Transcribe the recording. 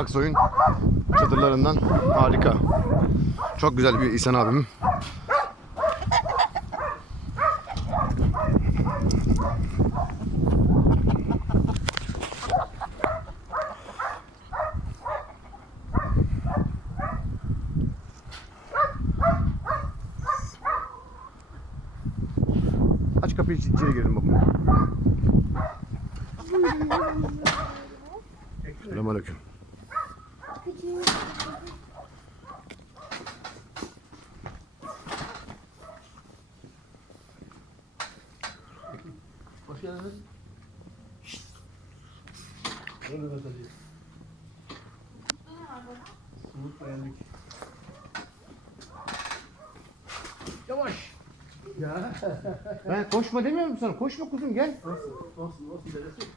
Aksoy'un çadırlarından harika. Çok güzel bir İhsan abim. Aç kapıyı, içeri girelim babam. Selamünaleyküm. Hoş geldiniz. Böyle mesajı. Umut beğendik. Yavaş. Ya. Ben koşma demiyor musun sana? Koşma kuzum, gel. Olsun dedesi.